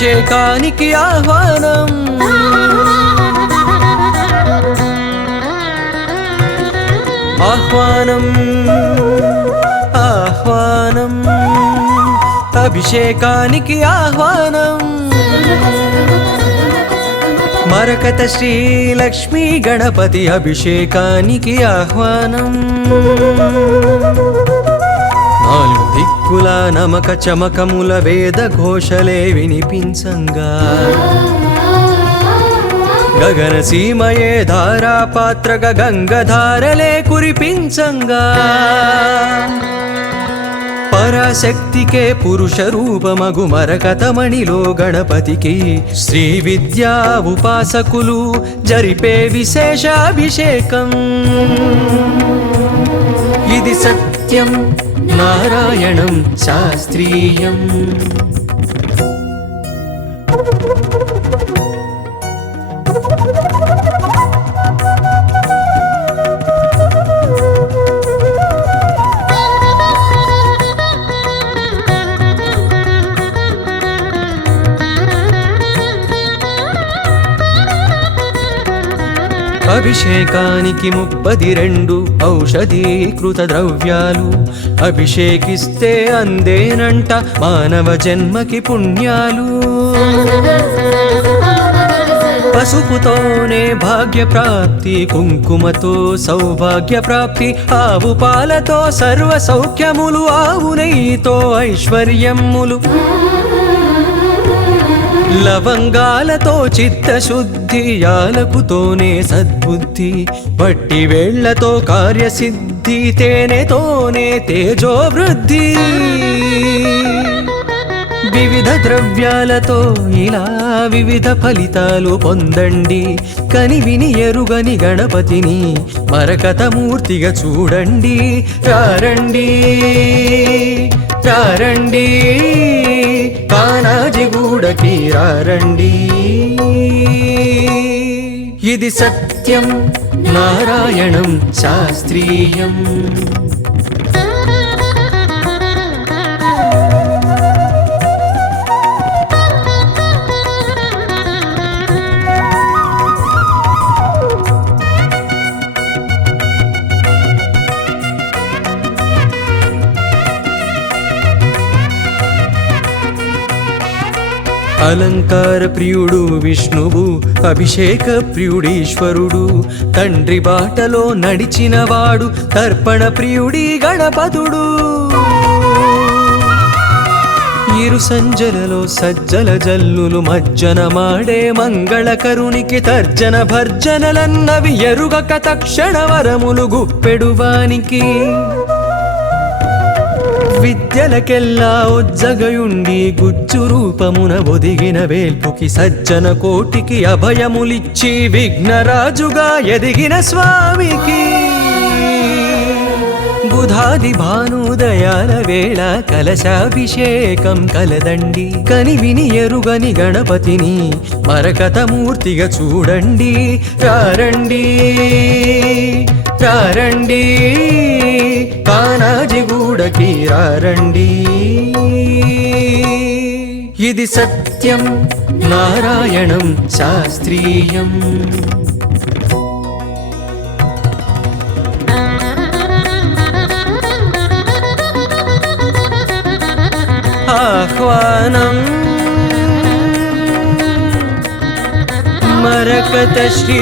అభిషేకానికి ఆహ్వానం ఆహ్వానం ఆహ్వానం అభిషేకానికి ఆహ్వానం మరకత శ్రీ లక్ష్మీ గణపతి అభిషేకానికి ఆహ్వానం నాలుగు దిక్కుల నమక చమకముల వేద ఘోషలే వినిపించంగా గగన సీమయే ధారాపాత్రగా గంగధారలే కురిపించంగా పరాశక్తికే పురుష రూపమగు మరకతమణిలో గణపతికి శ్రీ విద్యా ఉపాసకులు జరిపే విశేషాభిషేకం ఇది సత్యం నారాయణం శాస్త్రీయం అభిషేకానికి 32 ఔషధీకృత ద్రవ్యాలు అభిషేకిస్తే అందేనంట మానవ జన్మకి పుణ్యాలు పసుపుతోనే భాగ్య ప్రాప్తి కుంకుమతో సౌభాగ్య ప్రాప్తి ఆవు పాలతో సర్వ సౌఖ్యములు ఆవు నెయ్యితో ఐశ్వర్యములు లవంగాలతో చిత్తశుద్ధి యాలకుతోనే సద్బుద్ధి పట్టి వేళ్లతో కార్యసిద్ధి తేనెతోనే తేజోవృద్ధి వివిధ ద్రవ్యాలతో ఇలా వివిధ ఫలితాలు పొందండి కని విని ఎరుగని గణపతిని మరకతమూర్తిగా చూడండి రారండి రారండి కానాజిగూడకి రారండి ఇది సత్యం నారాయణం శాస్త్రీయం అలంకార ప్రియుడు విష్ణువు అభిషేక ప్రియుడీశ్వరుడు తండ్రి బాటలో నడిచినవాడు తర్పణ ప్రియుడి గణపతుడు ఇరు సంజలలో సజ్జల జల్లులు మజ్జన మాడే మంగళకరునికి తర్జన భర్జనలన్నవి ఎరుగక తక్షణ వరములు గుప్పెడువానికి విద్యలకెల్లా ఉజ్జగయుండి గుజ్జు రూపమున ఒదిగిన వేల్పుకి సజ్జన కోటికి అభయములిచ్చి విఘ్నరాజుగా ఎదిగిన స్వామికి బుధాది భానుదయాల వేళ కలశాభిషేకం కలదండి కని విని ఎరుగని గణపతిని మరకతమూర్తిగా చూడండి రారండి రారండి కానాజిగూడకి రారండి ఇది సత్యం నారాయణం శాస్త్రీయం ఆహ్వానం మరకత శ్రీ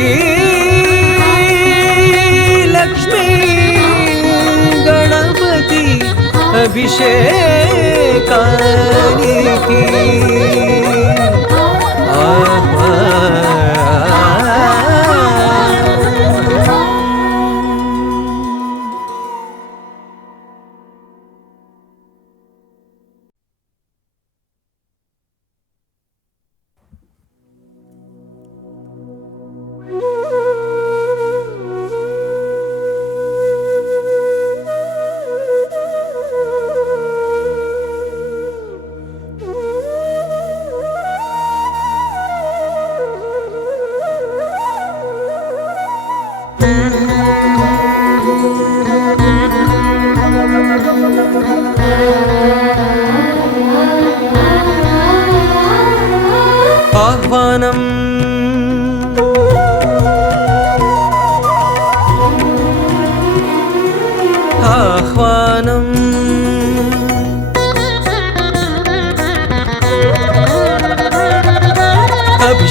లక్ష్మీ గణపతి అభిషేకానికి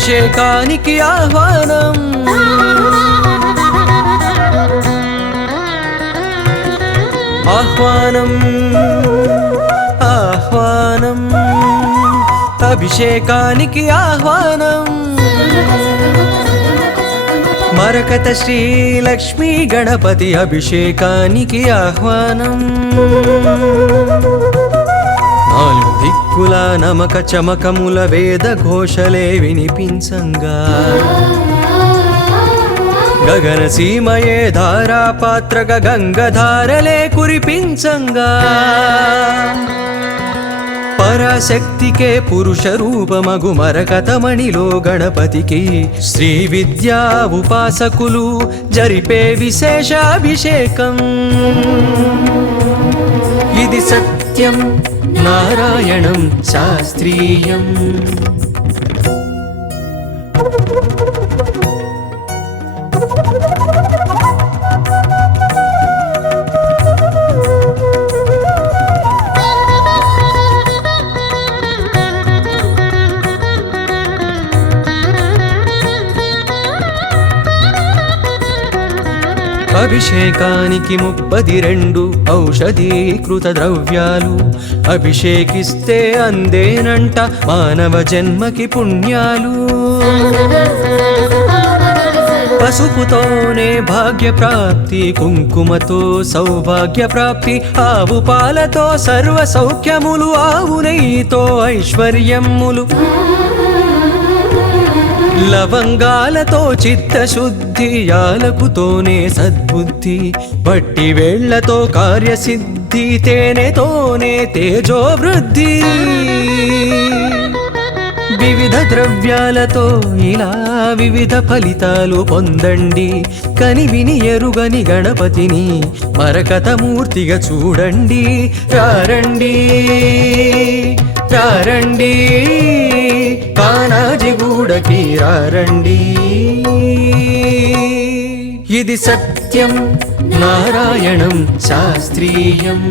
అభిషేకానికి ఆహ్వానం. ఆహ్వానం ఆహ్వానం అభిషేకానికి ఆహ్వానం. మరకత శ్రీ లక్ష్మీ గణపతి అభిషేకానికి ఆహ్వానం. నాలుగు దిక్కుల నమక చమకముల వేద ఘోషలే వినిపించంగా, గగన సీమయే ధారాపాత్రగా గంగధారలే కురిపించంగా, పరాశక్తికే పురుష రూపమగు మరకతమణిలో గణపతికి శ్రీ విద్యా ఉపాసకులు జరిపే విశేషాభిషేకం. ఇది సత్యం నారాయణం శాస్త్రీయం. అభిషేకానికి 32 ఔషధీకృత ద్రవ్యాలు అభిషేకిస్తే అందేనంట మానవ జన్మకి పుణ్యాలు. పసుపుతోనే భాగ్య ప్రాప్తి, కుంకుమతో సౌభాగ్య ప్రాప్తి, ఆవు పాలతో సర్వ సౌఖ్యములు, ఆవు నెయ్యితో ఐశ్వర్యములు, లవంగాలతో చిత్తశుద్ధి, యాలకుతోనే సద్బుద్ధి, బట్టి వేళ్లతో కార్యసిద్ధి, తేనెతోనే తేజోవృద్ధి. వివిధ ద్రవ్యాలతో ఇలా వివిధ ఫలితాలు పొందండి. కని విని ఎరుగని గణపతిని మరకతమూర్తిగా చూడండి. రారండి రారండి కానాజిగూడకి రారండి. ఇది సత్యం నారాయణం శాస్త్రీయం.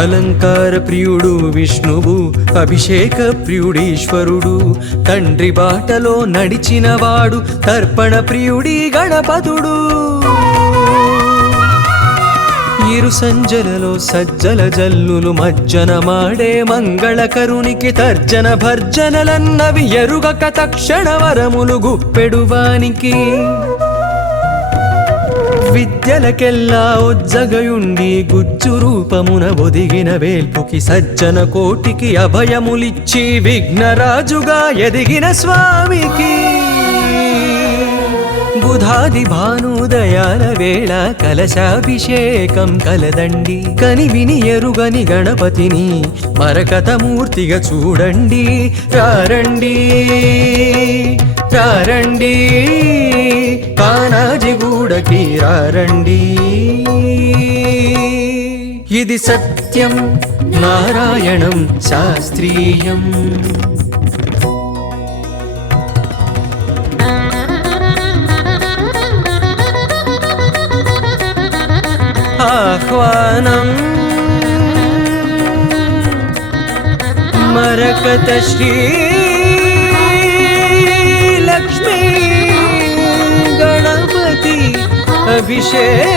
అలంకార ప్రియుడు విష్ణువు, అభిషేక ప్రియుడీశ్వరుడు, తండ్రి బాటలో నడిచినవాడు తర్పణ ప్రియుడి గణపతుడు. ఇరు సంజలలో సజ్జల జల్లులు మజ్జన మాడే మంగళకరునికి తర్జన భర్జనలన్నవి ఎరుగక తక్షణ వరములు గుప్పెడువానికి. విద్యలకెల్లా ఉజ్జగయుండి గుజ్జు రూపమున ఒదిగిన వేల్పుకి సజ్జన కోటికి అభయములిచ్చి విఘ్నరాజుగా ఎదిగిన స్వామికి. బుధాది భానుదయాల వేళ కలశాభిషేకం కలదండి. కని విని ఎరుగని గణపతిని మరకతమూర్తిగా చూడండి. రారండి రారండి కానాజిగూడకి రారండి. ఇది సత్యం నారాయణం శాస్త్రీయం. ఆహ్వానం మరకత శ్రీ లక్ష్మీ గణపతి అభిషేకానికి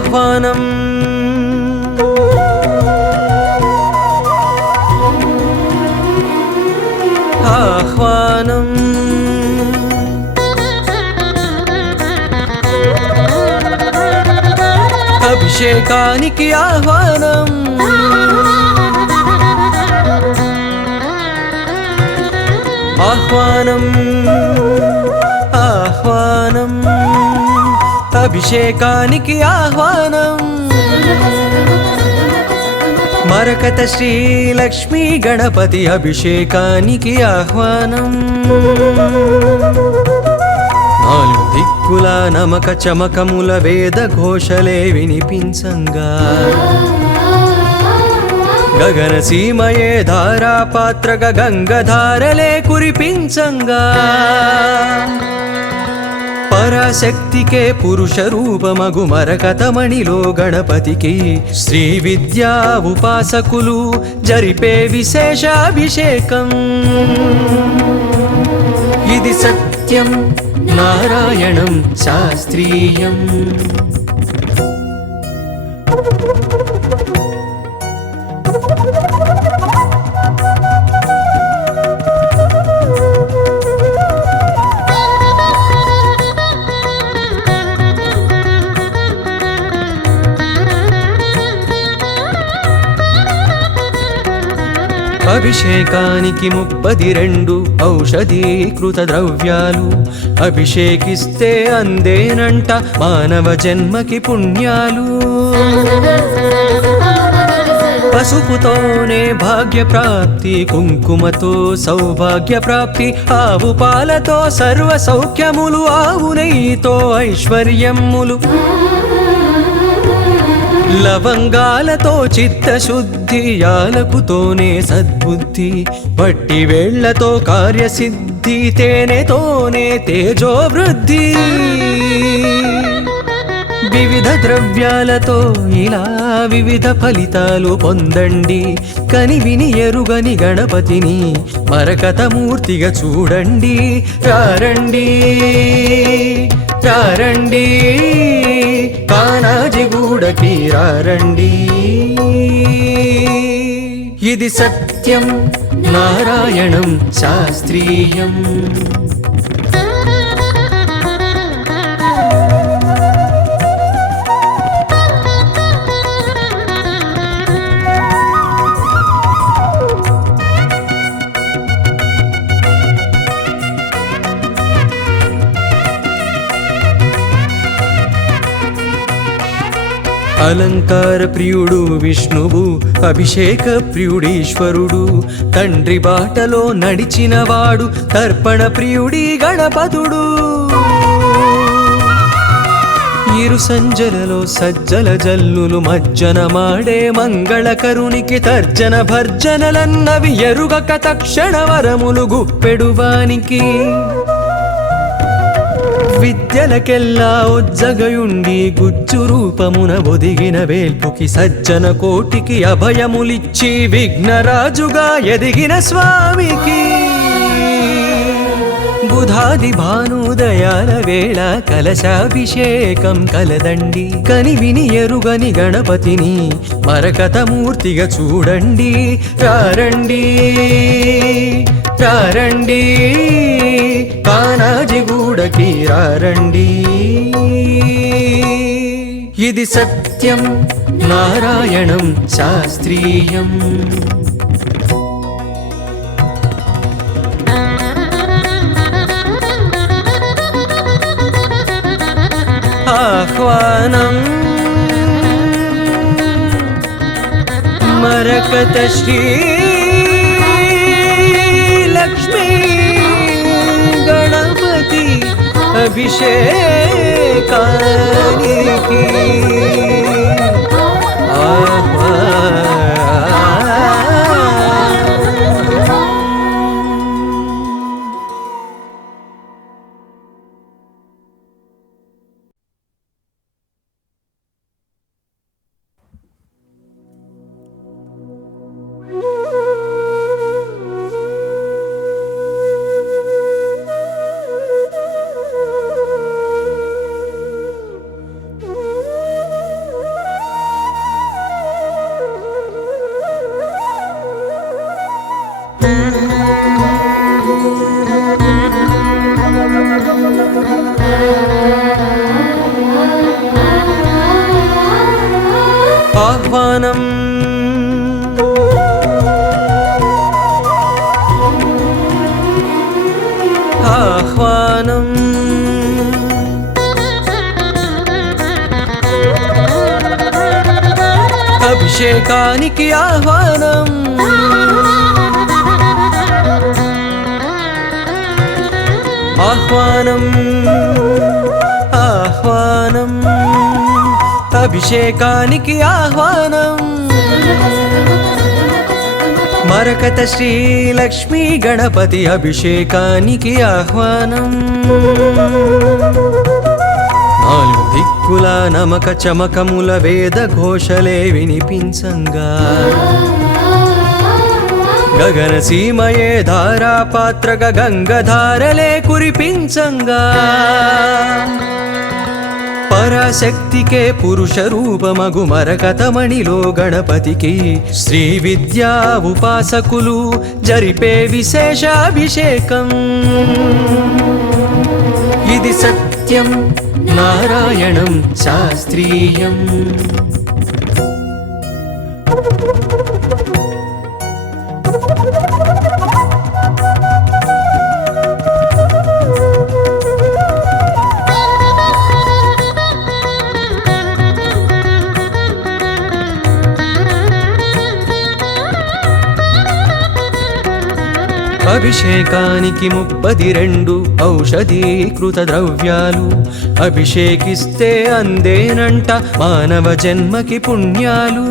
ఆహ్వానం ఆహ్వానం అభిషేకానికి ఆహ్వానం ఆహ్వానం ఆహ్వానం అభిషేకానికి ఆహ్వానం మరకత శ్రీ లక్ష్మీ గణపతి అభిషేకానికి ఆహ్వానం నాలుగు దిక్కుల నమక చమకముల వేద ఘోషలే వినిపించంగా గగన సీమయే ధారాపాత్రగా గంగధారలే కురిపించంగా పరాశక్తికే పురుష రూపమగు మరకతమణిలో గణపతికి శ్రీ విద్యా ఉపాసకులు జరిపే విశేషాభిషేకం ఇది సత్యం నారాయణం శాస్త్రీయం అభిషేకానికి 32 ఔషధీకృత ద్రవ్యాలు అభిషేకిస్తే అందేనంట మానవ జన్మకి పుణ్యాలు పసుపుతోనే భాగ్య ప్రాప్తి కుంకుమతో సౌభాగ్య ప్రాప్తి ఆవు పాలతో సర్వ సౌఖ్యములు ఆవు నెయ్యితో ఐశ్వర్యములు లవంగాలతో చిత్తశుద్ధి యాలకుతోనే సద్బుద్ధి పట్టి వేళ్లతో కార్యసిద్ధి తేనెతోనే తేజోవృద్ధి వివిధ ద్రవ్యాలతో ఇలా వివిధ ఫలితాలు పొందండి కని విని ఎరుగని గణపతిని మరకతమూర్తిగా చూడండి రారండి రారండి కానాజిగూడకి రారండి ఇది సత్యం నారాయణం శాస్త్రీయం అలంకార ప్రియుడు విష్ణువు అభిషేక ప్రియుడీశ్వరుడు తండ్రి బాటలో నడిచినవాడు తర్పణ ప్రియుడి గణపతుడు ఇరు సంజలలో సజ్జల జల్లులు మజ్జన మాడే మంగళకరునికి తర్జన భర్జనలన్నవి ఎరుగక తక్షణ వరములు గుప్పెడువానికి విద్యలకెల్లా ఉజ్జగయుండి గుజ్జు రూపమున ఒదిగిన వేల్పుకి సజ్జన కోటికి అభయములిచ్చి విఘ్నరాజుగా ఎదిగిన స్వామికి బుధాది భానుదయాల వేళ కలశాభిషేకం కలదండి కని విని ఎరుగని గణపతిని మరకతమూర్తిగా చూడండి రారండి రారండి కానాజిగూడకి రారండి ఇది సత్యం నారాయణం శాస్త్రీయం ఆహ్వానం మరకత శ్రీ లక్ష్మీ గణపతి అభిషేకానికి ఆహ్వానం అభిషేకానికి ఆహ్వానం ఆహ్వానం ఆహ్వానం అభిషేకానికి ఆహ్వానం మరకత శ్రీ లక్ష్మీ గణపతి అభిషేకానికి ఆహ్వానం నాలుగు దిక్కుల నమక చమకముల వేద ఘోషలే వినిపించంగా గగన సీమయే ధారాపాత్రగా గంగధారలే కురిపించంగా పరాశక్తికే పురుష రూపమగు మరకతమణిలో గణపతికి శ్రీ విద్యా ఉపాసకులు జరిపే విశేషాభిషేకం ఇది సత్యం నారాయణం శాస్త్రీయం అభిషేకానికి 32 ఔషధీకృత ద్రవ్యాలు అభిషేకిస్తే అందేనంట మానవ జన్మకి పుణ్యాలు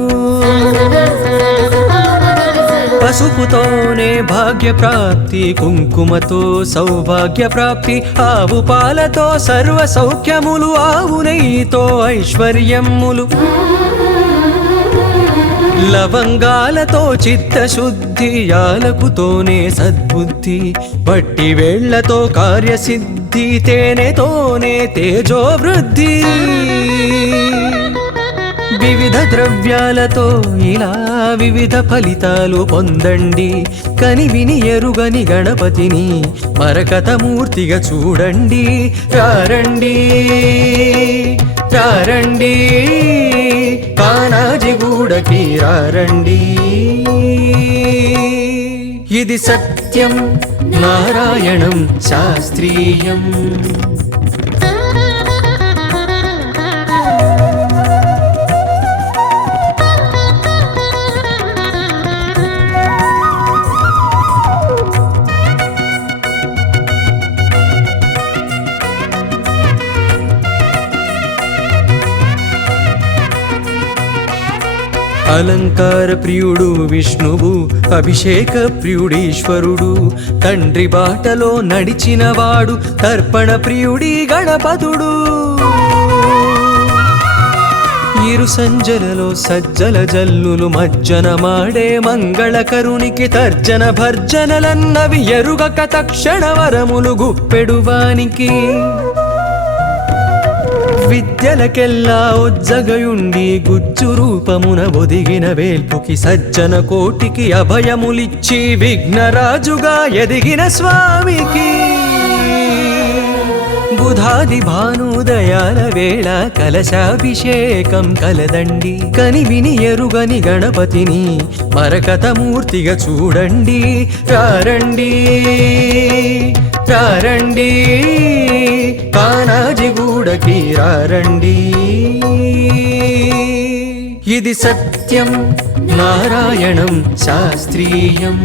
పసుపుతోనే భాగ్య ప్రాప్తి కుంకుమతో సౌభాగ్య ప్రాప్తి ఆవు పాలతో సర్వ సౌఖ్యములు ఆవు నెయ్యితో ఐశ్వర్యములు లవంగాలతో చిత్తశుద్ధి యాలకుతోనే సద్బుద్ధి బట్టి వేళ్లతో కార్యసిద్ధి తేనెతోనే తేజోవృద్ధి వివిధ ద్రవ్యాలతో ఇలా వివిధ ఫలితాలు పొందండి కని విని ఎరుగని గణపతిని మరకతమూర్తిగా చూడండి రారండి రారండి కానాజిగూడకి రారండి ఇది సత్యం నారాయణం శాస్త్రీయం అలంకార ప్రియుడు విష్ణువు అభిషేక ప్రియుడీశ్వరుడు తండ్రి బాటలో నడిచినవాడు తర్పణ ప్రియుడి గణపతుడు ఇరు సంజలలో సజ్జల జల్లులు మజ్జన మాడే మంగళకరునికి తర్జన భర్జనలన్నవి ఎరుగక తక్షణ వరములు గుప్పెడువానికి విద్యలకెల్లా ఉజ్జగయుండి గుజ్జు రూపమున ఒదిగిన వేల్పుకి సజ్జన కోటికి అభయములిచ్చి విఘ్నరాజుగా ఎదిగిన స్వామికి బుధాది భానుదయాల వేళ కలశాభిషేకం కలదండి కని విని ఎరుగని గణపతిని మరకతమూర్తిగా చూడండి రారండి రారండి కానాజిగూడకి రారండి ఇది సత్యం నారాయణం శాస్త్రీయం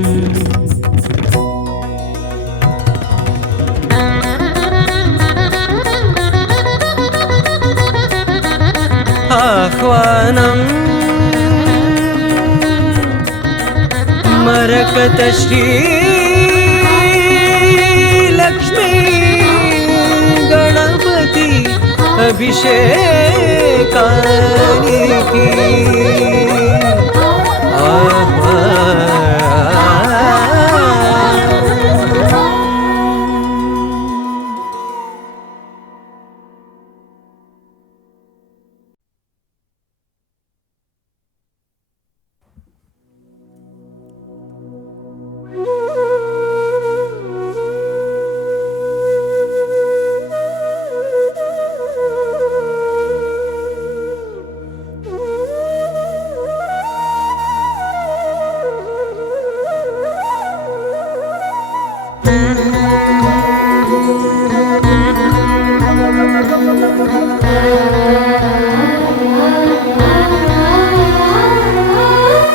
ఆహ్వానం మరకత శ్రీ లక్ష్మీ గణపతి అభిషేకానికి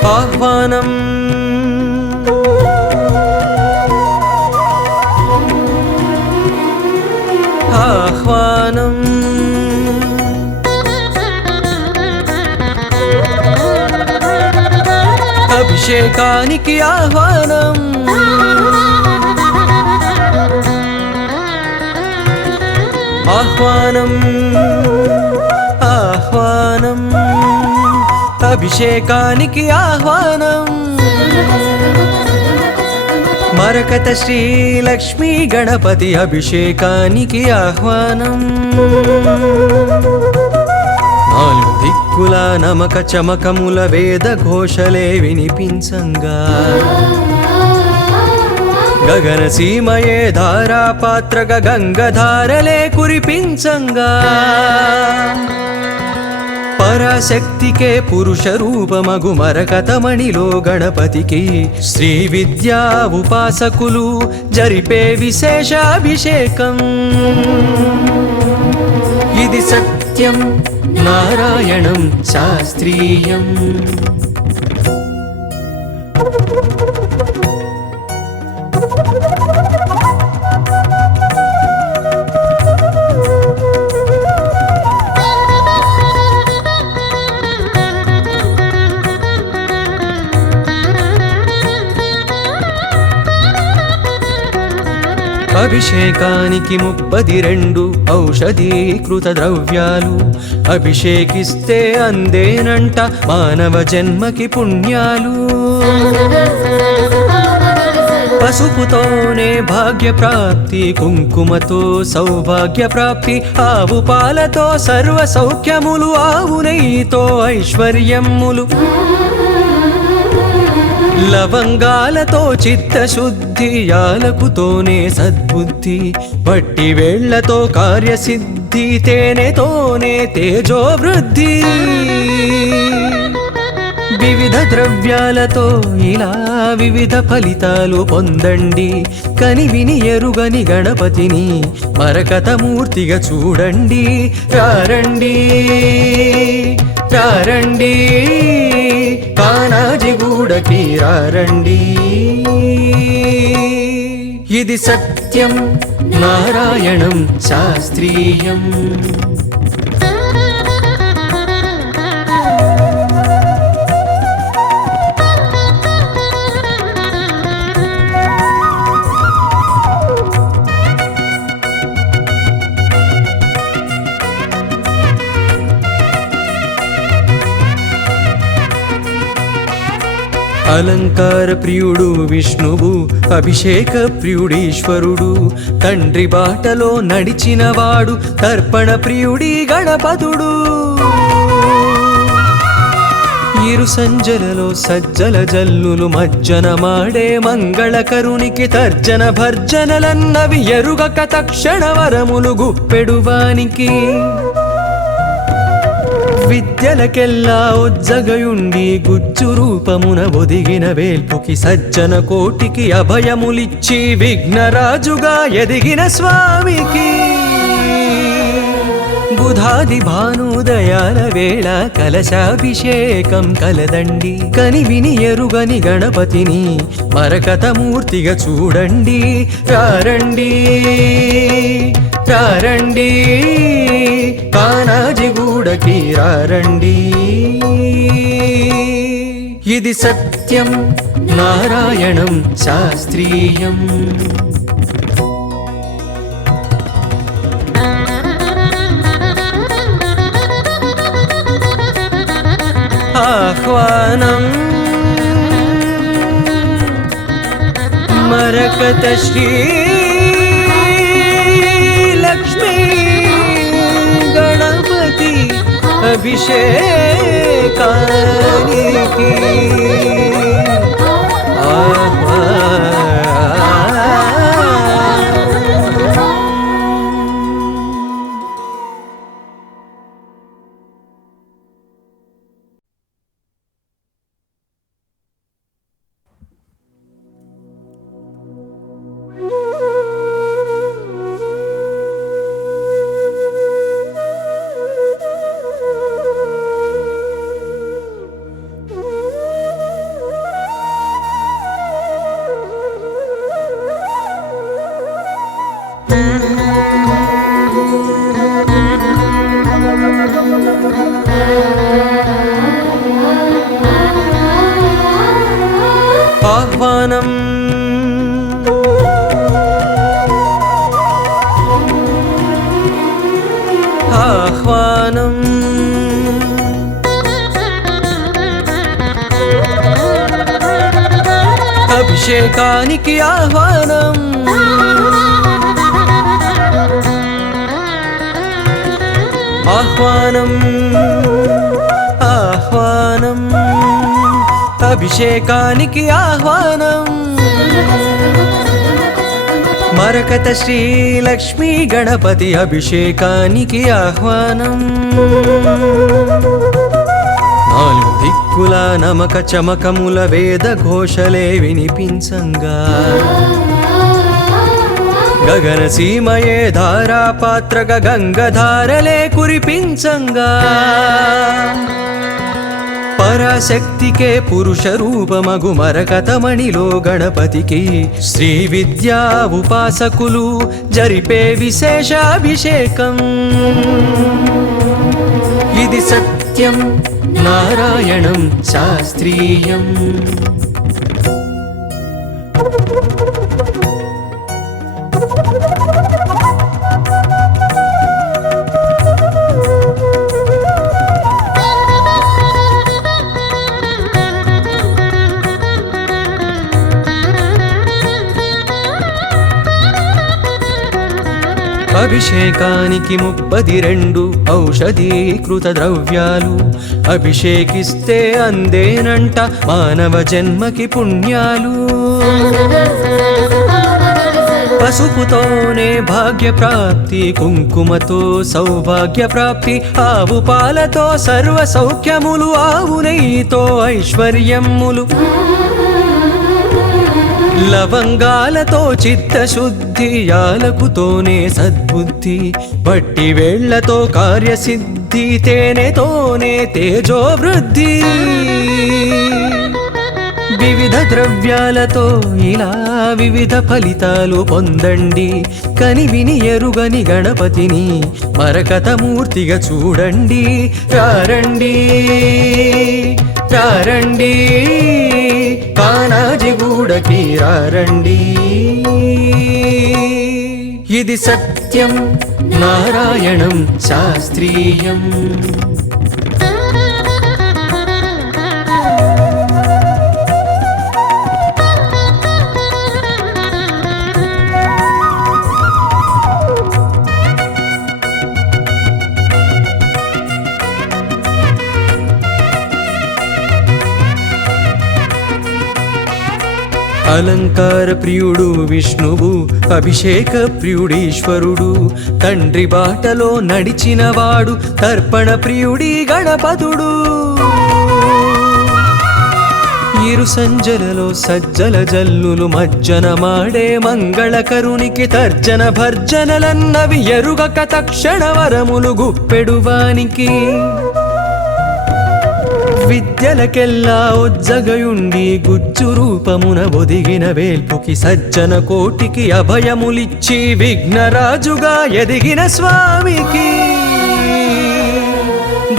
ఆహ్వానం ఆహ్వానం అభిషేకానికి ఆహ్వానం ఆహ్వానం ఆహ్వానం అభిషేకానికి ఆహ్వానం మరకత శ్రీ లక్ష్మీ గణపతి అభిషేకానికి ఆహ్వానం నాలుగు దిక్కుల నమక చమకముల వేద ఘోషలే వినిపించంగా గగన సీమయే ధారాపాత్రగా గంగధారలే కురిపించంగా పరాశక్తికే పురుష రూపమగు మరకతమణిలో గణపతికి శ్రీ విద్యా ఉపాసకులు జరిపే విశేష అభిషేకం ఇది సత్యం నారాయణం శాస్త్రీయం అభిషేకానికి 32 ఔషధీకృత ద్రవ్యాలు అభిషేకిస్తే అందేనంట మానవ జన్మకి పుణ్యాలు పసుపుతోనే భాగ్య ప్రాప్తి కుంకుమతో సౌభాగ్య ప్రాప్తి ఆవు పాలతో సర్వ సౌఖ్యములు ఆవు నెయ్యితో ఐశ్వర్యములు లవంగాలతో చిత్తశుద్ధి యాలకుతోనే సద్బుద్ధి బట్టి వేళ్లతో కార్యసిద్ధి తేనెతోనే తేజోవృద్ధి వివిధ ద్రవ్యాలతో ఇలా వివిధ ఫలితాలు పొందండి కని విని ఎరుగని గణపతిని మరకతమూర్తిగా చూడండి రారండి రారండి కానాజిగూడకి రారండి ఇది సత్యం నారాయణం శాస్త్రీయం అలంకార ప్రియుడు విష్ణువు అభిషేక ప్రియుడీశ్వరుడు తండ్రి బాటలో నడిచినవాడు తర్పణ ప్రియుడి గణపతుడు ఇరు సంజలలో సజ్జల జల్లులు మజ్జన మాడే మంగళకరునికి తర్జన భర్జనలన్నవి ఎరుగక తక్షణ వరములు గుప్పెడువానికి విద్యలకెల్లా ఉజ్జగయుండి గుజ్జు రూపమున ఒదిగిన వేల్పుకి సజ్జన కోటికి అభయములిచ్చి విఘ్నరాజుగా ఎదిగిన స్వామికి బుధాది భానుదయాల వేళ కలశాభిషేకం కలదండి కని విని ఎరుగని గణపతిని మరకతమూర్తిగా చూడండి రారండి రారండి కానాజిగూడకి రారండి ఇది సత్యం నారాయణం శాస్త్రీయం ఆహ్వానం మరకత శ్రీ లక్ష్మీ గణపతి అభిషేకానికి ఆహ్వానం ఆహ్వానం అభిషేకానికి ఆహ్వానం ఆహ్వానం ఆహ్వానం అభిషేకానికి ఆహ్వానం మరకత శ్రీ లక్ష్మీ గణపతి అభిషేకానికి ఆహ్వానం నాలుగు దిక్కుల నమక చమకముల వేద ఘోషలే వినిపించంగా గగన సీమయే ధారాపాత్రక గంగధారలే కురిపించంగా పరాశక్తికే పురుష రూపమగు మరకతమణిలో గణపతికి శ్రీ విద్యా ఉపాసకులు జరిపే విశేష అభిషేకం ఇది సత్యం నారాయణం శాస్త్రీయం అభిషేకానికి 32 ఔషధీకృత ద్రవ్యాలు అభిషేకిస్తే అందేనంట మానవ జన్మకి పుణ్యాలు పసుపుతోనే భాగ్య ప్రాప్తి కుంకుమతో సౌభాగ్య ప్రాప్తి ఆవు పాలతో సర్వ సౌఖ్యములు ఆవు నెయ్యితో ఐశ్వర్యములు లవంగాలతో చిత్తశుద్ధి యాలకుతోనే సద్బుద్ధి బట్టి వేళ్లతో కార్యసిద్ధి తేనెతోనే తేజోవృద్ధి వివిధ ద్రవ్యాలతో ఇలా వివిధ ఫలితాలు పొందండి కని విని ఎరుగని గణపతిని మరకతమూర్తిగా చూడండి రారండి రారండి కానాజిగూడకి రారండి ఇది సత్యం నారాయణం శాస్త్రీయం అలంకార ప్రియుడు విష్ణువు అభిషేక ప్రియుడీశ్వరుడు తండ్రి బాటలో నడిచినవాడు తర్పణ ప్రియుడి గణపతుడు ఇరు సంజలలో సజ్జల జల్లులు మజ్జన మాడే మంగళకరునికి తర్జన భర్జనలన్నవి ఎరుగక తక్షణ వరములు గుప్పెడువానికి విద్యలకెల్లా ఉజ్జగయుండి గుజ్జు రూపమున ఒదిగిన వేల్పుకి సజ్జన కోటికి అభయములిచ్చి విఘ్నరాజుగా ఎదిగిన స్వామికి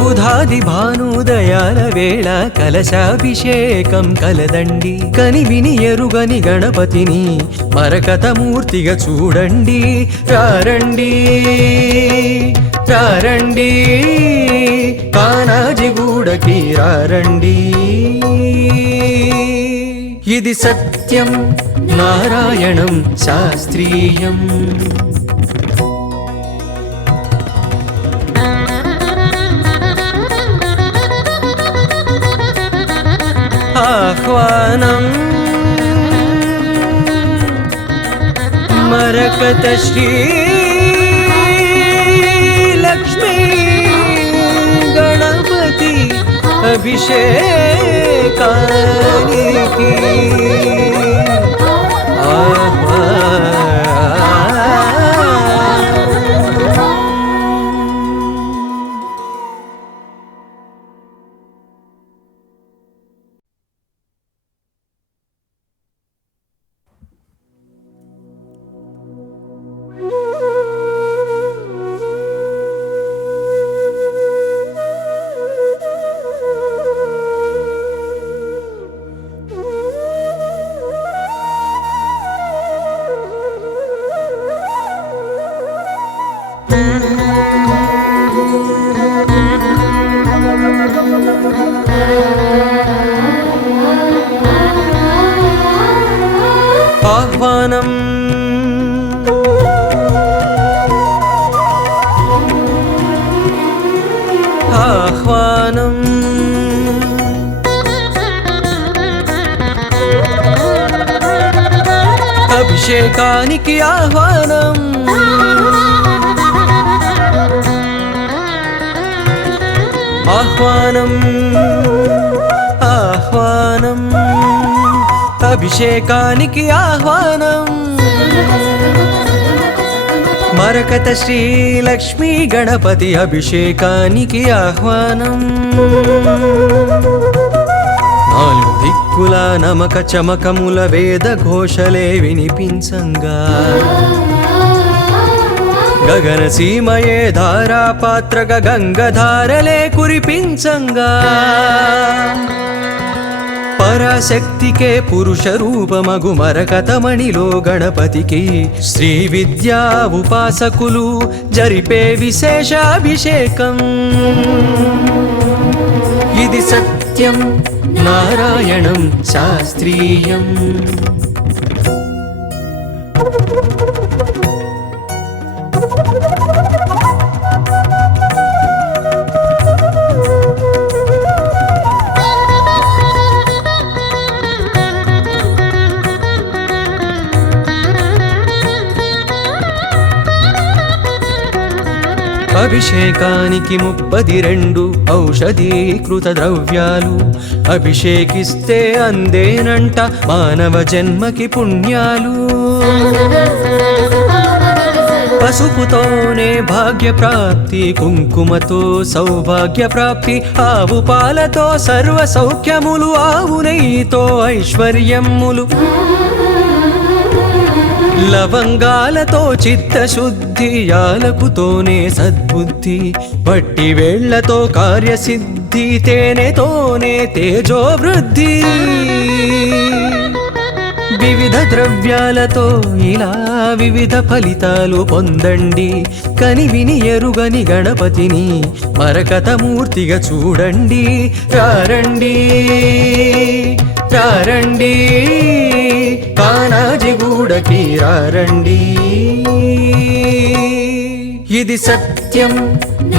బుధాది భానుదయాల వేళ కలశాభిషేకం కలదండి కని విని ఎరుగని గణపతిని మరకతమూర్తిగా చూడండి రారండి రారండి కానాజిగూడకి రారండి ఇది సత్యం నారాయణం శాస్త్రీయం ఆహ్వానం మరకత శ్రీ లక్ష్మీ గణపతి అభిషేకానికి ఆహ్వానం ఆహ్వానం అభిషేకానికి ఆహ్వానం ఆహ్వానం ఆహ్వానం అభిషేకానికి ఆహ్వానం మరకత శ్రీ లక్ష్మీ గణపతి అభిషేకానికి ఆహ్వానం నాలుగు దిక్కుల నమక చమకముల వేద ఘోషలే వినిపించంగా గగన సీమయే ధారాపాత్రగ గంగధారలే కురిపించంగా పరాశక్తికే పురుష రూపమగు మరకతమణిలో గణపతికి శ్రీ విద్యా ఉపాసకులు జరిపే విశేషాభిషేకం ఇది సత్యం నారాయణం శాస్త్రీయం అభిషేకానికి 32 ఔషధీకృత ద్రవ్యాలు అభిషేకిస్తే అందేనంట మానవ జన్మకి పుణ్యాలు పసుపుతోనే భాగ్య ప్రాప్తి కుంకుమతో సౌభాగ్య ప్రాప్తి ఆవు పాలతో సర్వ సౌఖ్యములు ఆవు నెయ్యితో ఐశ్వర్యములు లవంగాలతో చిత్తశుద్ధి యాలకుతోనే సద్బుద్ధి పట్టి వేళ్లతో కార్యసిద్ధి తేనెతోనే తేజోవృద్ధి వివిధ ద్రవ్యాలతో ఇలా వివిధ ఫలితాలు పొందండి కనివిని ఎరుగని గణపతిని మరకతమూర్తిగా చూడండి రారండి రారండి కానాజిగూడకి రారండి ఇది సత్యం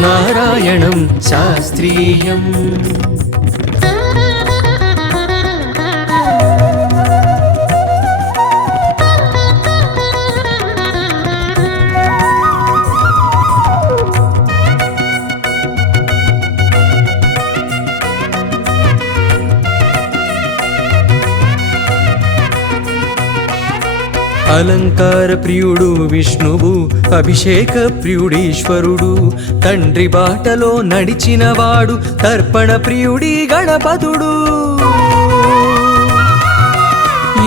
నారాయణం శాస్త్రీయం అలంకార ప్రియుడు విష్ణువు అభిషేక ప్రియుడీశ్వరుడు తండ్రి బాటలో నడిచినవాడు తర్పణ ప్రియుడి గణపతుడు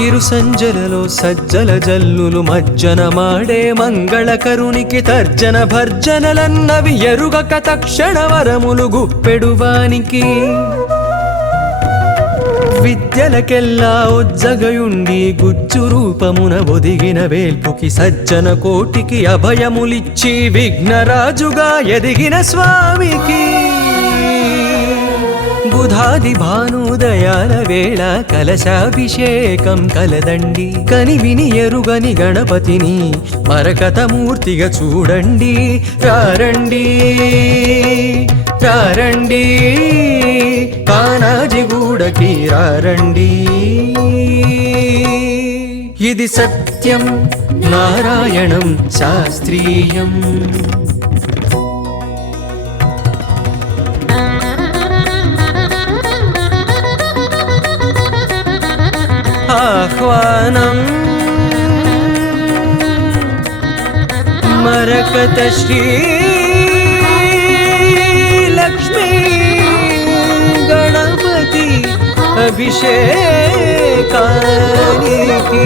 ఇరు సంజలలో సజ్జల జల్లులు మజ్జన మాడే మంగళకరునికి తర్జన భర్జనలన్నవి ఎరుగక తక్షణ వరములు గుప్పెడువానికి విద్యలకెల్లా ఉజ్జగయుండి గుజ్జు రూపమున ఒదిగిన వేల్పుకి సజ్జన కోటికి అభయములిచ్చి విఘ్నరాజుగా ఎదిగిన స్వామికి బుధాది భానుదయాల వేళ కలశాభిషేకం కలదండి కనివిని ఎరుగని గణపతిని మరకతమూర్తిగా చూడండి రారండి రారండి కానాజిగూడకి రారండి ఇది సత్యం నారాయణం శాస్త్రీయం ఆహ్వానం మరకత శ్రీ లక్ష్మీ గణపతి అభిషేకానికి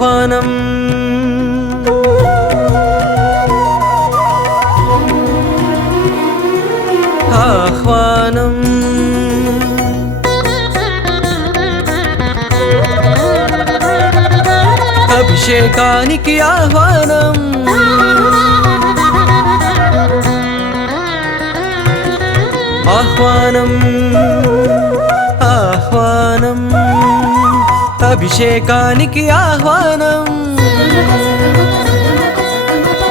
ఆహ్వానం ఆహ్వానం అభిషేకానికి ఆహ్వానం ఆహ్వానం ఆహ్వానం అభిషేకానికి ఆహ్వానం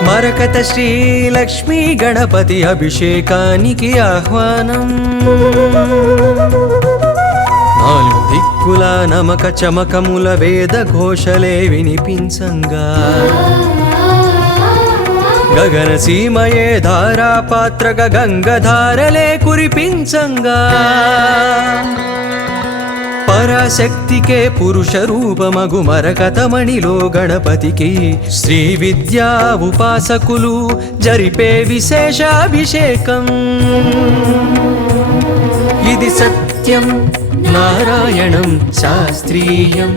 మరకత శ్రీ లక్ష్మీ గణపతి అభిషేకానికి ఆహ్వానం నాలుగు దిక్కుల నమక చమకముల వేద ఘోషలే వినిపించంగా గగన సీమయే ధారాపాత్రక గంగధారలే కురిపించంగా పరాశక్తికే పురుష రూపమగు మరకతమణిలో గణపతికి శ్రీ విద్యా ఉపాసకులు జరిపే విశేష అభిషేకం ఇది సత్యం నారాయణం శాస్త్రీయం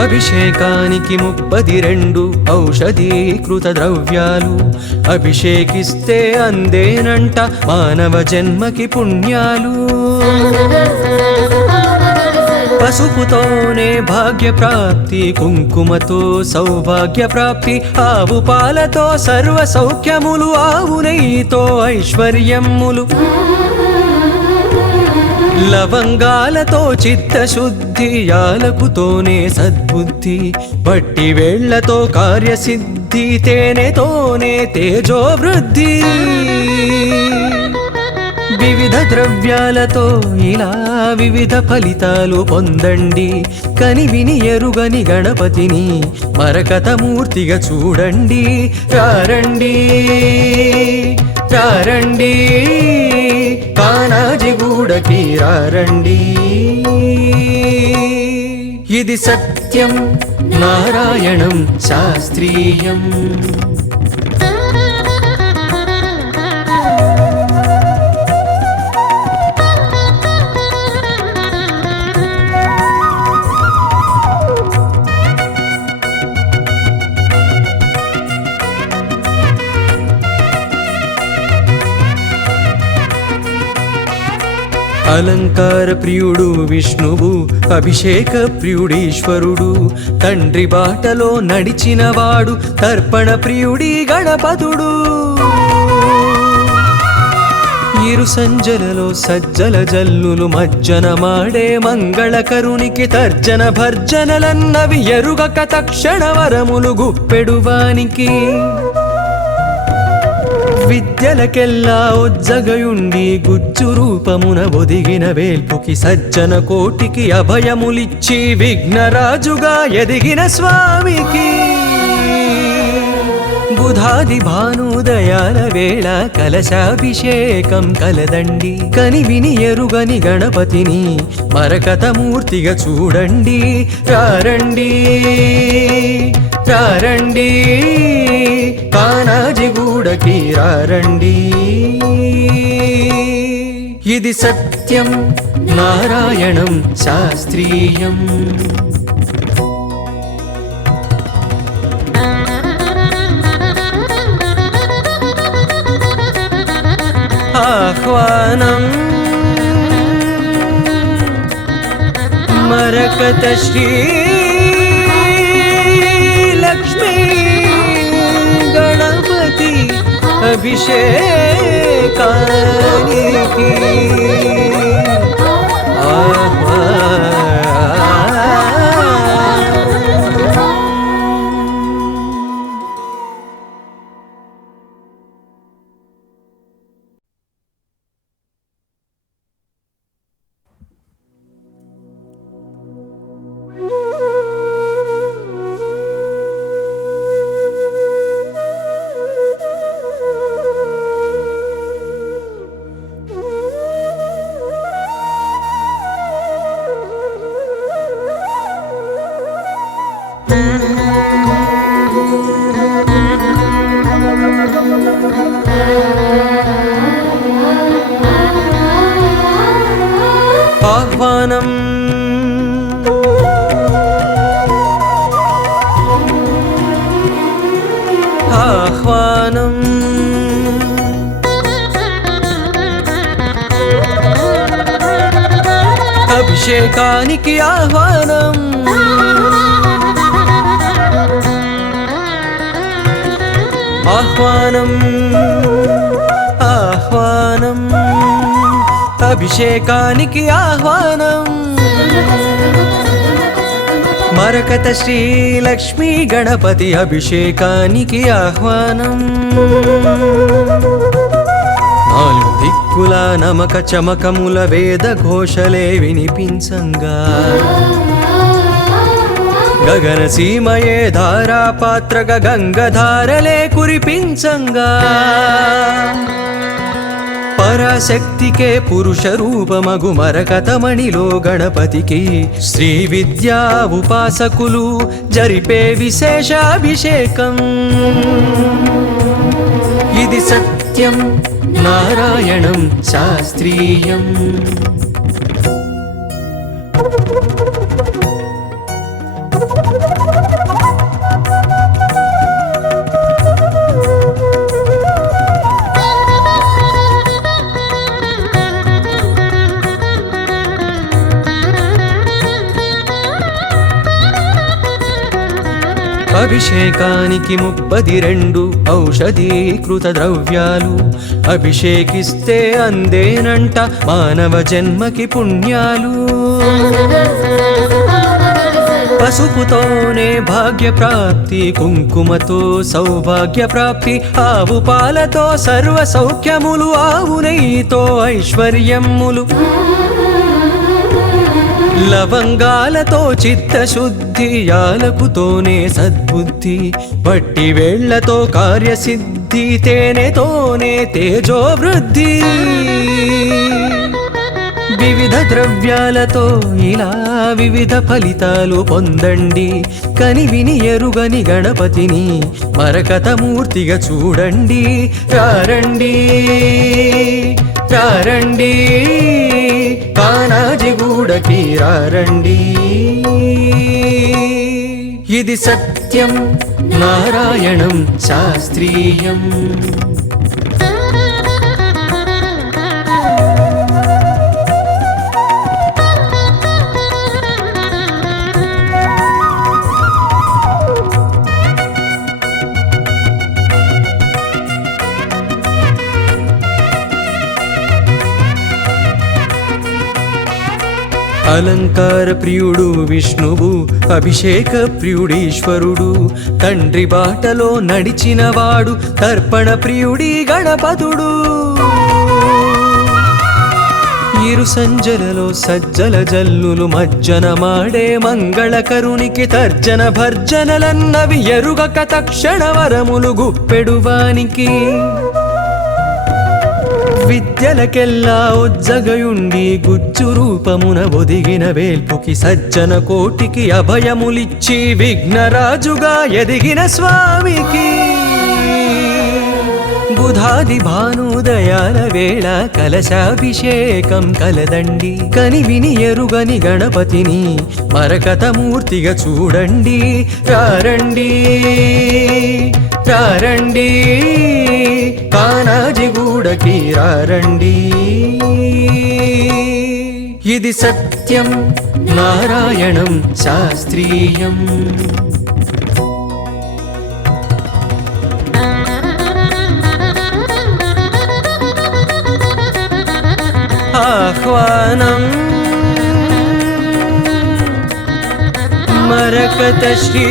అభిషేకానికి 32 ఔషధీకృత ద్రవ్యాలు అభిషేకిస్తే అందేనంట మానవ జన్మకి పుణ్యాలు పసుపుతోనే భాగ్య ప్రాప్తి కుంకుమతో సౌభాగ్య ప్రాప్తి ఆవు పాలతో సర్వ సౌఖ్యములు ఆవు నెయ్యితో ఐశ్వర్యములు లవంగాలతో చిత్తశుద్ధి యాలకుతోనే సద్బుద్ధి పట్టి వేళ్లతో కార్యసిద్ధి తేనెతోనే తేజోవృద్ధి వివిధ ద్రవ్యాలతో ఇలా వివిధ ఫలితాలు పొందండి కని విని ఎరుగని గణపతిని మరకతమూర్తిగా చూడండి రారండి రారండి కానాజిగూడకి రారండి ఇది సత్యం నారాయణం శాస్త్రీయం అలంకార ప్రియుడు విష్ణువు అభిషేక ప్రియుడీశ్వరుడు తండ్రి బాటలో నడిచినవాడు తర్పణ ప్రియుడి గణపతుడు ఇరు సంజలలో సజ్జల జల్లులు మజ్జన మాడే మంగళకరునికి తర్జన భర్జనలన్నవి ఎరుగక తక్షణ వరములు గుప్పెడువానికి విద్యలకెల్లా ఉజ్జగయుండి గుజ్జు రూపమున ఒదిగిన వేల్పుకి సజ్జన కోటికి అభయములిచ్చి విఘ్నరాజుగా ఎదిగిన స్వామికి బుధాది భానుదయాల వేళ కలశాభిషేకం కలదండి కని విని ఎరుగని గణపతిని మరకతమూర్తిగా చూడండి రారండి రారండి కానాజిగూడకి రారండి ఇది సత్యం నారాయణం శాస్త్రీయం ఆహ్వానం మరకత శ్రీ లక్ష్మీ గణపతి అభిషేకానికి ఆహ్వానం ఆహ్వానం అభిషేకానికి ఆహ్వానం ఆహ్వానం ఆహ్వానం అభిషేకానికి ఆహ్వానం మరకత శ్రీ లక్ష్మీ గణపతి అభిషేకానికి ఆహ్వానం నాలుగు దిక్కుల నమక చమకముల వేద ఘోషలే వినిపించంగా గగన సీమయే ధారాపాత్రగ గంగధారలే కురిపించంగా పరాశక్తికే పురుష రూపమగు మరకతమణిలో గణపతికి శ్రీ విద్యా ఉపాసకులు జరిపే విశేషాభిషేకం ఇది సత్యం నారాయణం శాస్త్రీయం అభిషేకానికి 32 ఔషధీకృత ద్రవ్యాలు అభిషేకిస్తే అందేనంట మానవ జన్మకి పుణ్యాలు పసుపుతోనే భాగ్య ప్రాప్తి కుంకుమతో సౌభాగ్య ప్రాప్తి ఆవు పాలతో సర్వ సౌఖ్యములు ఆవు నెయ్యితో ఐశ్వర్యములు లవంగాలతో చిత్తశుద్ధి యాలకుతోనే సద్బుద్ధి వట్టి వేళ్లతో కార్యసిద్ధి తేనెతోనే తేజోవృద్ధి వివిధ ద్రవ్యాలతో ఇలా వివిధ ఫలితాలు పొందండి కని విని ఎరుగని గణపతిని మరకతమూర్తిగా చూడండి రారండి రారండి కానాజిగూడకి రారండి ఇది సత్యం నారాయణం శాస్త్రీయం అలంకార ప్రియుడు విష్ణువు అభిషేక ప్రియుడీశ్వరుడు తండ్రి బాటలో నడిచినవాడు తర్పణ ప్రియుడి గణపతుడు ఇరు సంజలలో సజ్జల జల్లులు మజ్జన మాడే మంగళకరునికి తర్జన భర్జనలన్నవి ఎరుగక తక్షణ వరములు గుప్పెడువానికి విద్యలకెల్లా ఉజ్జగయుండి గుజ్జు రూపమున ఒదిగిన వేల్పుకి సజ్జన కోటికి అభయములిచ్చి విఘ్నరాజుగా ఎదిగిన స్వామికి బుధాది భానుదయాల వేళ కలశాభిషేకం కలదండి కని విని ఎరుగని గణపతిని మరకతమూర్తిగా చూడండి రారండి రారండి కానాజిగూడకి రారండి ఇది సత్యం నారాయణం శాస్త్రీయం ఆహ్వానం మరకత శ్రీ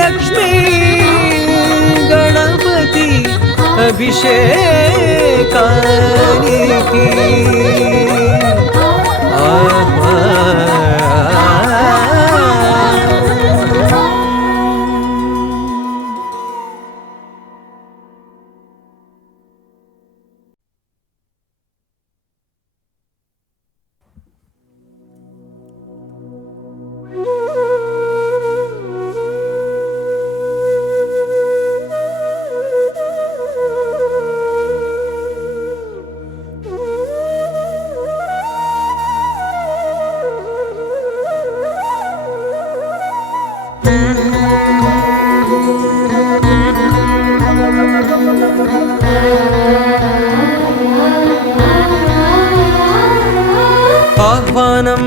లక్ష్మీ గణపతి అభిషేకానికి ఆహ్వానం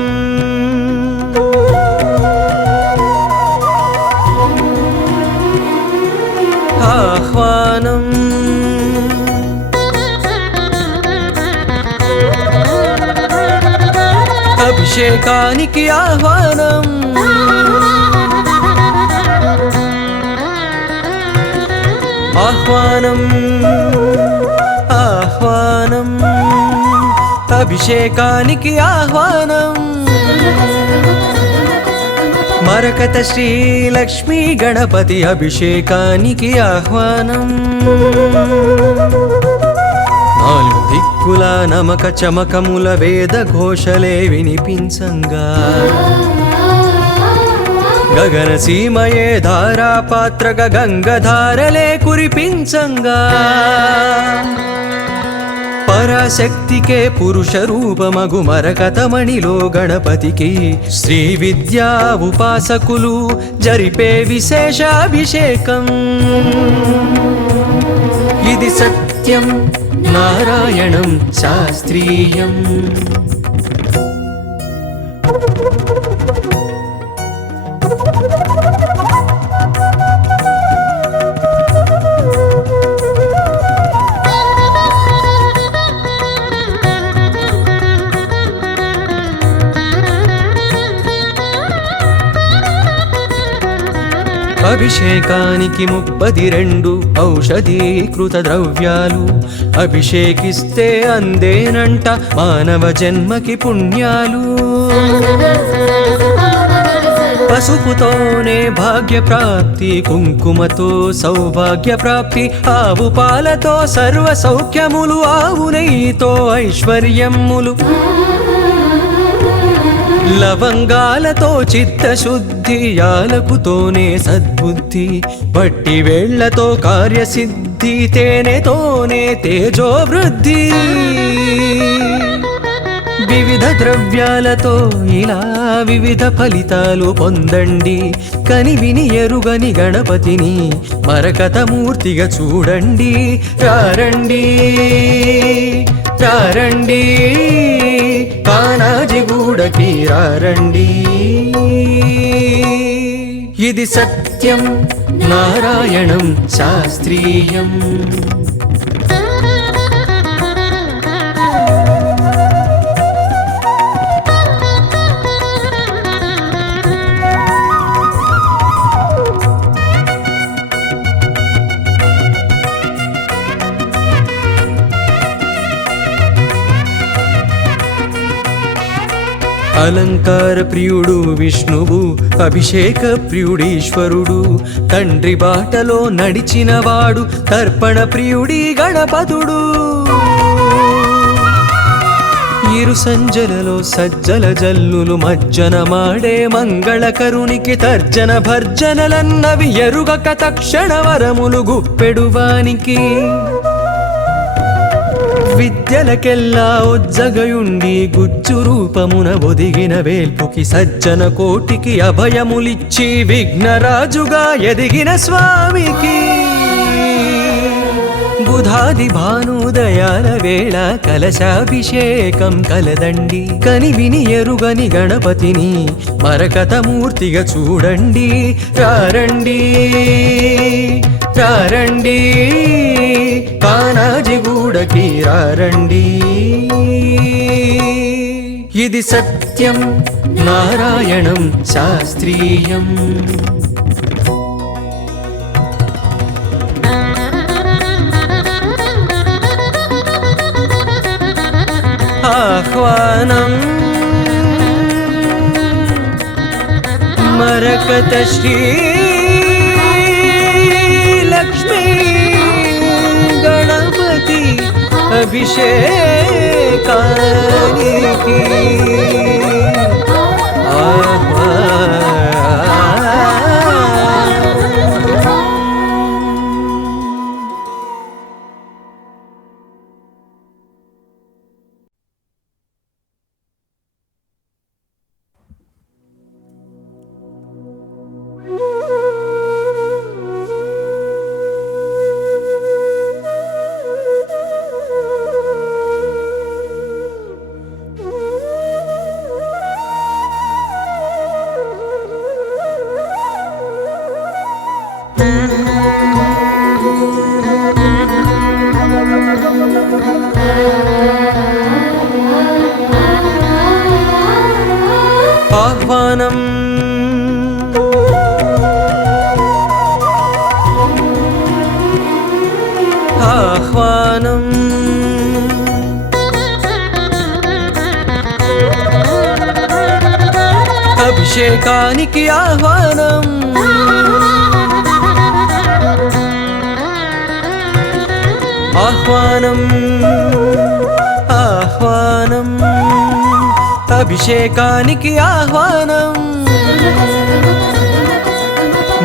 ఆహ్వానం అభిషేకానికి ఆహ్వానం ఆహ్వానం ఆహ్వానం అభిషేకానికి ఆహ్వానం మరకత శ్రీ లక్ష్మీ గణపతి అభిషేకానికి ఆహ్వానం నాలుగు దిక్కుల నమక చమకముల వేద ఘోషలే వినిపించంగా గగన సీమయే ధారాపాత్రక గంగధారలే కురిపించంగా పరాశక్తికే పురుష రూపమగు మరకతమణిలో గణపతికి శ్రీ విద్యా ఉపాసకులు జరిపే విశేషాభిషేకం ఇది సత్యం నారాయణం శాస్త్రీయం అభిషేకానికి 32 ఔషధీకృత ద్రవ్యాలు అభిషేకిస్తే అందేనంట మానవ జన్మకి పుణ్యాలు పసుపుతోనే భాగ్య ప్రాప్తి కుంకుమతో సౌభాగ్య ప్రాప్తి ఆవు పాలతో సర్వ సౌఖ్యములు ఆవు నెయ్యితో ఐశ్వర్యములు లవంగాలతో చిత్తశుద్ధి యాలకుతోనే సద్బుద్ధి పట్టి వేళ్లతో కార్యసిద్ధి తేనెతోనే తేజోవృద్ధి వివిధ ద్రవ్యాలతో ఇలా వివిధ ఫలితాలు పొందండి కని విని ఎరుగని గణపతిని మరకతమూర్తిగా చూడండి రారండి రారండి కానాజిగూడకి రారండి ఇది సత్యం నారాయణం శాస్త్రీయం అలంకార ప్రియుడు విష్ణువు అభిషేక ప్రియుడీశ్వరుడు తండ్రి బాటలో నడిచినవాడు తర్పణ ప్రియుడి గణపతుడు ఇరు సంజలలో సజ్జల జల్లులు మజ్జన మాడే మంగళకరునికి తర్జన భర్జనలన్నవి ఎరుగక తక్షణ వరములు గుప్పెడువానికి విద్యలకెల్లా ఉజ్జగయుండి గుజ్జు రూపమున ఒదిగిన వేల్పుకి సజ్జన కోటికి అభయములిచ్చి విఘ్నరాజుగా ఎదిగిన స్వామికి బుధాది భానుదయాల వేళ కలశాభిషేకం కలదండి కని విని ఎరుగని గణపతిని మరకతమూర్తిగా చూడండి రారండి రారండి కానాజిగూడకి రారండి ఇది సత్యం నారాయణం శాస్త్రీయం ఆహ్వానం మరకత శ్రీ లక్ష్మీ గణపతి అభిషేకానికి ఆహ్వానం ఆహ్వానం అభిషేకానికి ఆహ్వానం ఆహ్వానం ఆహ్వానం అభిషేకానికి ఆహ్వానం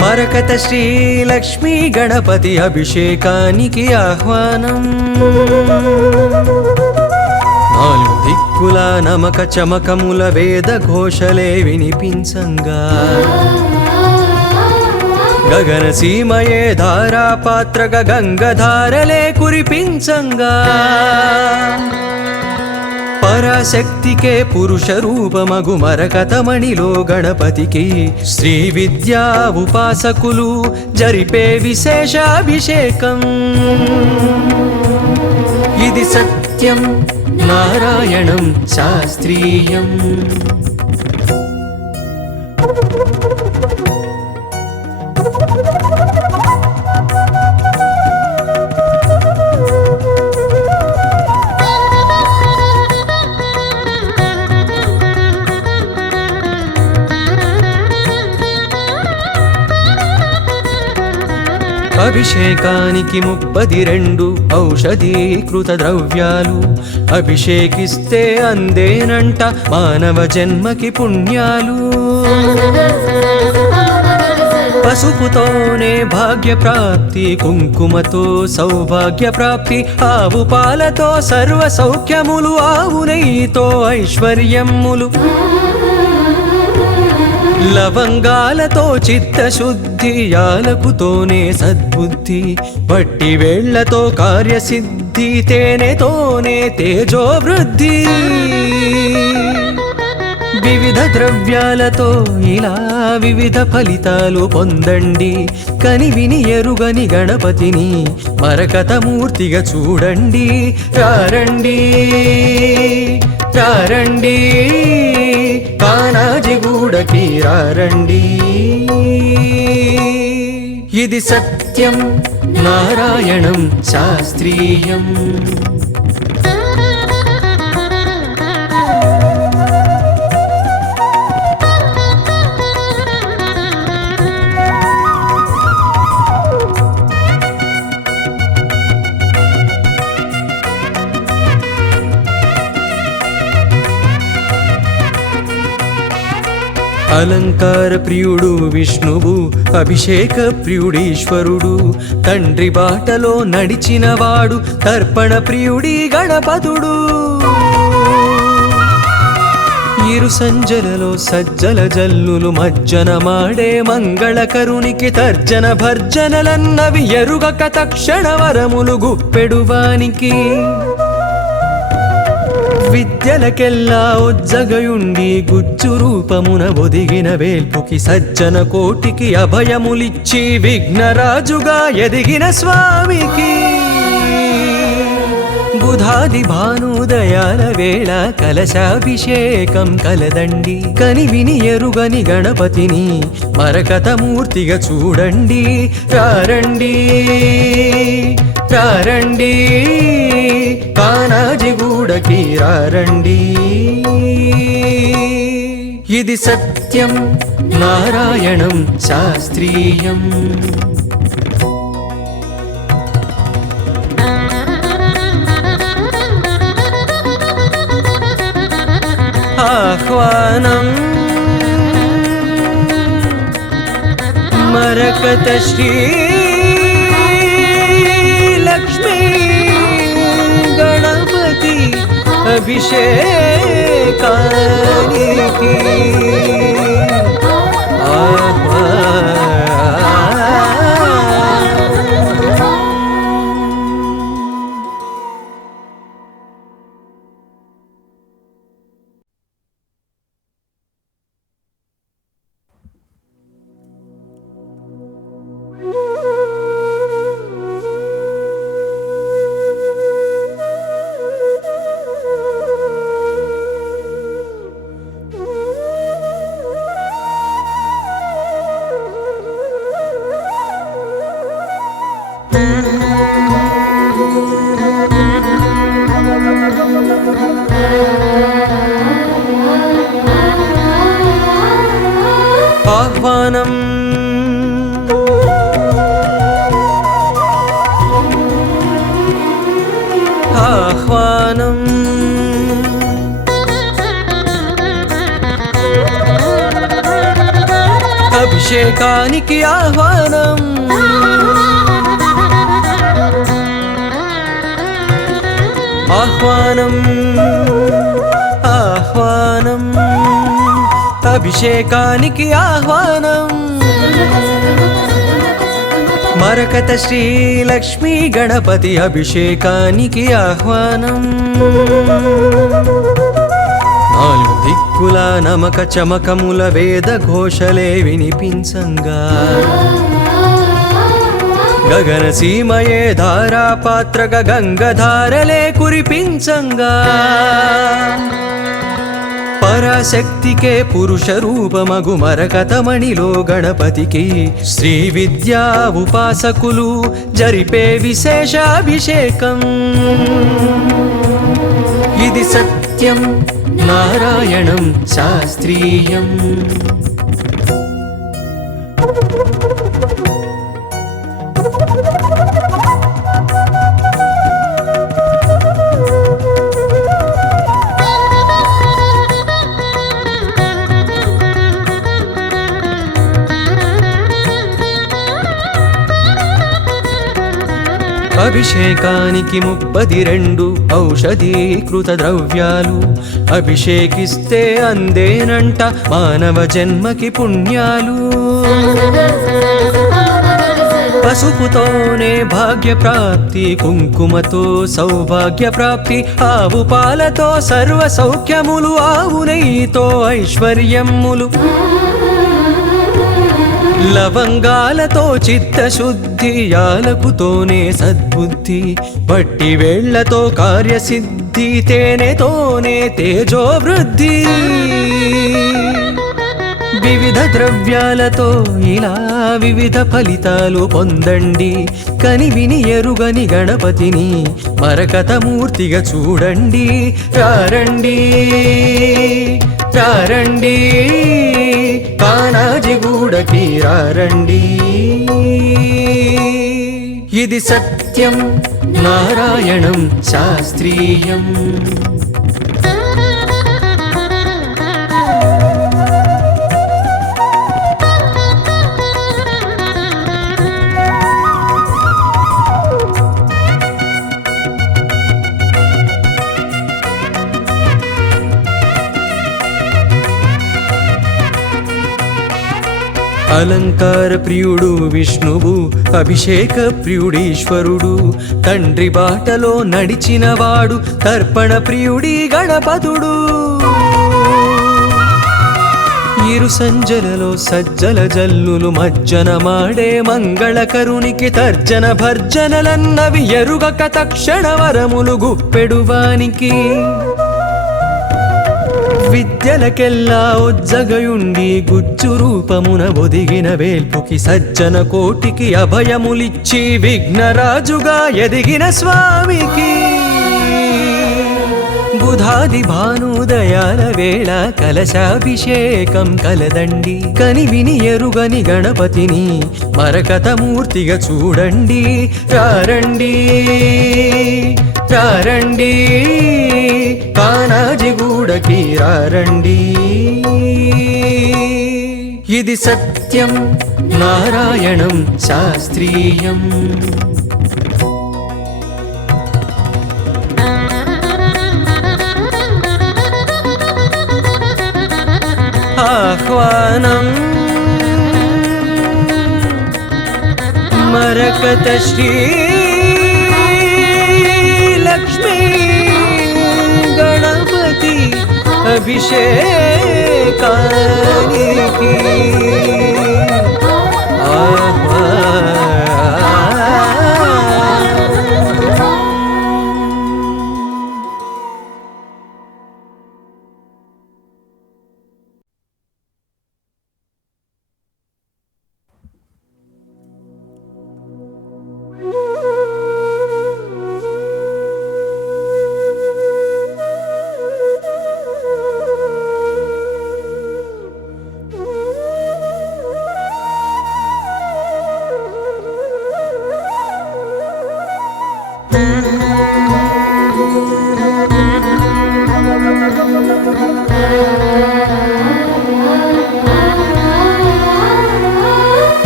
మరకత శ్రీ లక్ష్మీ గణపతి అభిషేకానికి ఆహ్వానం నాలుగు దిక్కుల నమక చమకముల వేద ఘోషలే వినిపించంగా గగన సీమయే ధారాపాత్రక గంగధారలే కురిపించంగా పరాశక్తికే పురుష రూపమగు మరకతమణిలో గణపతికి శ్రీ విద్యా ఉపాసకులు జరిపే విశేష అభిషేకం ఇది సత్యం నారాయణం శాస్త్రీయం అభిషేకానికి 32 ఔషధీకృత ద్రవ్యాలు అభిషేకిస్తే అందేనంట మానవ జన్మకి పుణ్యాలు పసుపుతోనే భాగ్య ప్రాప్తి కుంకుమతో సౌభాగ్య ప్రాప్తి ఆవు పాలతో సర్వ సౌఖ్యములు ఆవు నెయ్యితో ఐశ్వర్యములు లవంగాలతో చిత్తశుద్ధి యాలకుతోనే సద్బుద్ధి వట్టి వేళ్లతో కార్యసిద్ధి తేనెతోనే తేజోవృద్ధి వివిధ ద్రవ్యాలతో ఇలా వివిధ ఫలితాలు పొందండి కనివిని ఎరుగని గణపతిని మరకతమూర్తిగా చూడండి రారండి రారండి కానాజిగూడకి రారండి ఇది సత్యం నారాయణం శాస్త్రీయం అలంకార ప్రియుడు విష్ణువు అభిషేక ప్రియుడీశ్వరుడు తండ్రి బాటలో నడిచినవాడు తర్పణ ప్రియుడి గణపతుడు ఇరు సంజలలో సజ్జల జల్లులు మజ్జన మాడే మంగళకరునికి తర్జన భర్జనలన్నవి ఎరుగక తక్షణ వరములు గుప్పెడువానికి విద్యలకెల్లా ఉజ్జగయుండి గుజ్జు రూపమున ఒదిగిన వేల్పుకి సజ్జన కోటికి అభయములిచ్చి విఘ్నరాజుగా ఎదిగిన స్వామికి బుధాది భానుదయాల వేళ కలశాభిషేకం కలదండి కనివిని ఎరుగని గణపతిని మరకతమూర్తిగా చూడండి రారండి రారండి కానాజిగూడకి రారండి ఇది సత్యం నారాయణం శాస్త్రీయం ఆహ్వానం మరకత శ్రీ లక్ష్మీ గణపతి అభిషేకానికి ఆహ్వానం ఆహ్వానం అభిషేకానికి ఆహ్వానం ఆహ్వానం ఆహ్వానం అభిషేకానికి ఆహ్వానం మరకత శ్రీ లక్ష్మీ గణపతి అభిషేకానికి ఆహ్వానం నాలుగు దిక్కుల నమక చమకముల వేద ఘోషలే వినిపించంగా గగన సీమయే ధారాపాత్రక గంగధారలే కురిపించంగా పరాశక్తికే పురుష రూపమగు మరకతమణిలో గణపతికి శ్రీ విద్యా ఉపాసకులు జరిపే విశేష అభిషేకం ఇది సత్యం నారాయణం శాస్త్రీయం అభిషేకానికి 32 ఔషధీకృత ద్రవ్యాలు అభిషేకిస్తే అందేనంట మానవ జన్మకి పుణ్యాలు పసుపుతోనే భాగ్య ప్రాప్తి కుంకుమతో సౌభాగ్య ప్రాప్తి ఆవు పాలతో సర్వ సౌఖ్యములు ఆవు నెయ్యితో ఐశ్వర్యములు లవంగాలతో చిత్తశుద్ధి యాలకుతోనే సద్బుద్ధి పట్టి వేళ్లతో కార్యసిద్ధి తేనెతోనే తేజోవృద్ధి వివిధ ద్రవ్యాలతో ఇలా వివిధ ఫలితాలు పొందండి కనివిని ఎరుగని గణపతిని మరకతమూర్తిగా చూడండి రారండి రారండి కానాజిగూడకి రారండి ఇది సత్యం నారాయణం శాస్త్రీయం అలంకార ప్రియుడు విష్ణువు అభిషేక ప్రియుడీశ్వరుడు తండ్రి బాటలో నడిచినవాడు తర్పణ ప్రియుడి గణపతుడు ఇరు సంజలలో సజ్జల జల్లులు మజ్జన మాడే మంగళకరునికి తర్జన భర్జనలన్నవి ఎరుగక తక్షణ వరములు గుప్పెడువానికి విద్యలకెల్లా ఉజ్జగయుండి గుజ్జు రూపమున ఒదిగిన వేల్పుకి సజ్జన కోటికి అభయములిచ్చి విఘ్నరాజుగా ఎదిగిన స్వామికి బుధాది భానుదయాల వేళ కలశాభిషేకం కలదండి కనివిని ఎరుగని గణపతిని మరకతమూర్తిగా చూడండి రారండి రారండి కానాజిగూడకి రారండి ఇది సత్యం నారాయణం శాస్త్రీయం ఆహ్వానం మరకత శ్రీ లక్ష్మీ గణపతి అభిషేకానికి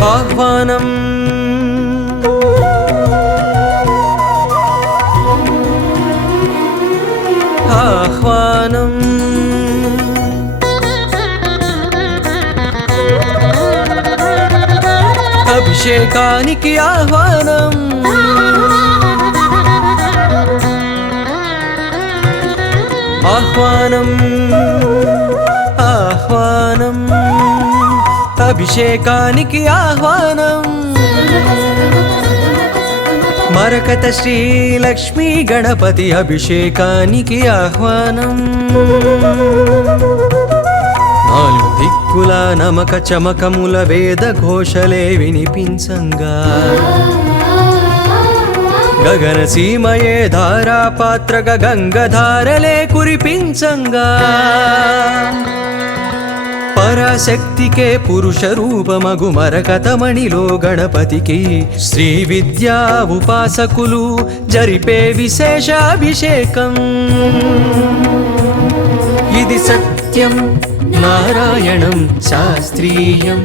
ఆహ్వానం ఆహ్వానం అభిషేకానికి ఆహ్వానం ఆహ్వానం ఆహ్వానం అభిషేకానికి ఆహ్వానం మరకత శ్రీ లక్ష్మీ గణపతి అభిషేకానికి ఆహ్వానం నాలుగు దిక్కుల నమక చమకముల వేద ఘోషలే వినిపించంగా గగన సీమయే ధారాపాత్రక గంగధారలే కురిపించంగా పరాశక్తికే పురుష రూపమగు మరకతమణిలో గణపతికి శ్రీ విద్యా ఉపాసకులు జరిపే విశేష అభిషేకం ఇది సత్యం నారాయణం శాస్త్రీయం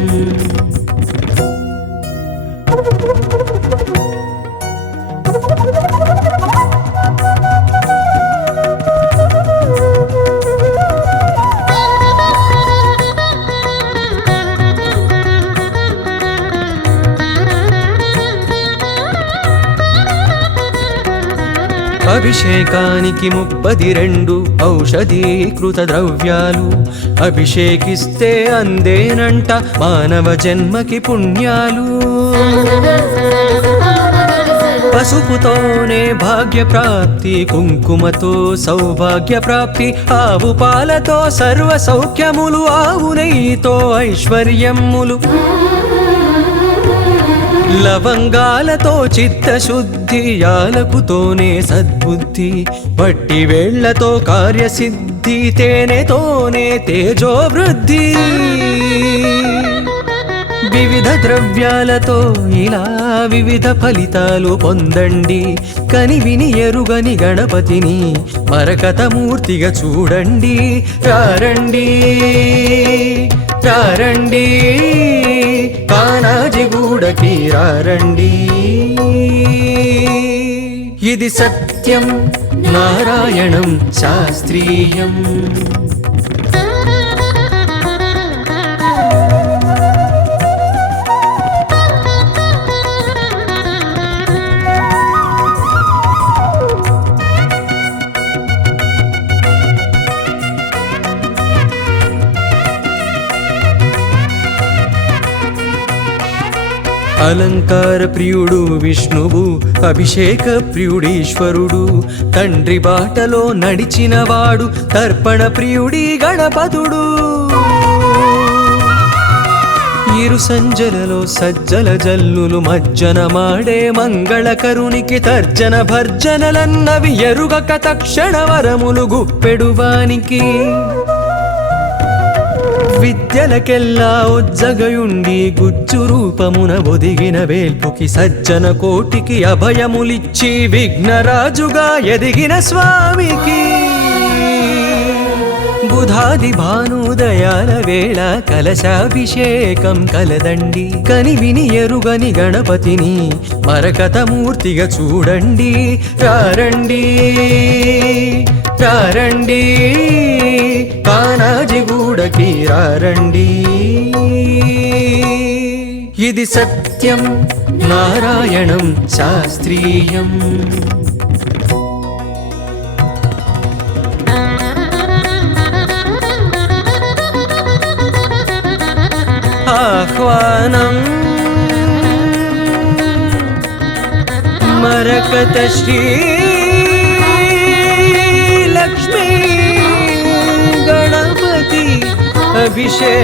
అభిషేకానికి 32 ఔషధీకృత ద్రవ్యాలు అభిషేకిస్తే అందేనంట మానవ జన్మకి పుణ్యాలు పసుపుతోనే భాగ్య ప్రాప్తి కుంకుమతో సౌభాగ్య ప్రాప్తి ఆవు పాలతో సర్వ సౌఖ్యములు ఆవు నెయ్యితో ఐశ్వర్యములు లవంగాలతో చిత్తశుద్ధి యాలకుతోనే సద్బుద్ధి వట్టి వేళ్లతో కార్యసిద్ధి తేనెతోనే తేజోవృద్ధి వివిధ ద్రవ్యాలతో ఇలా వివిధ ఫలితాలు పొందండి కనివిని ఎరుగని గణపతిని మరకతమూర్తిగా చూడండి రారండి రారండి కానాజిగూడకి రారండి ఇది సత్యం నారాయణం శాస్త్రీయం అలంకార ప్రియుడు విష్ణువు అభిషేక ప్రియుడీశ్వరుడు తండ్రి బాటలో నడిచినవాడు తర్పణ ప్రియుడి గణపతుడు ఇరు సంజలలో సజ్జల జల్లులు మజ్జన మాడే మంగళకరునికి తర్జన భర్జనలన్నవి ఎరుగక తక్షణ వరములు గుప్పెడువానికి విద్యలకెల్లా ఉజ్జగయుండి గుజ్జు రూపమున ఒదిగిన వేల్పుకి సజ్జన కోటికి అభయములిచ్చి విఘ్నరాజుగా ఎదిగిన స్వామికి బుధాది భానుదయాల వేళ కలశాభిషేకం కలదండి కనివిని ఎరుగని గణపతిని మరకతమూర్తిగా చూడండి రారండి రారండి కానాజిగూడకి రారండి ఇది సత్యం నారాయణం శాస్త్రీయం ఆహ్వానం మరకత శ్రీ లక్ష్మీ గణపతి అభిషేకానికి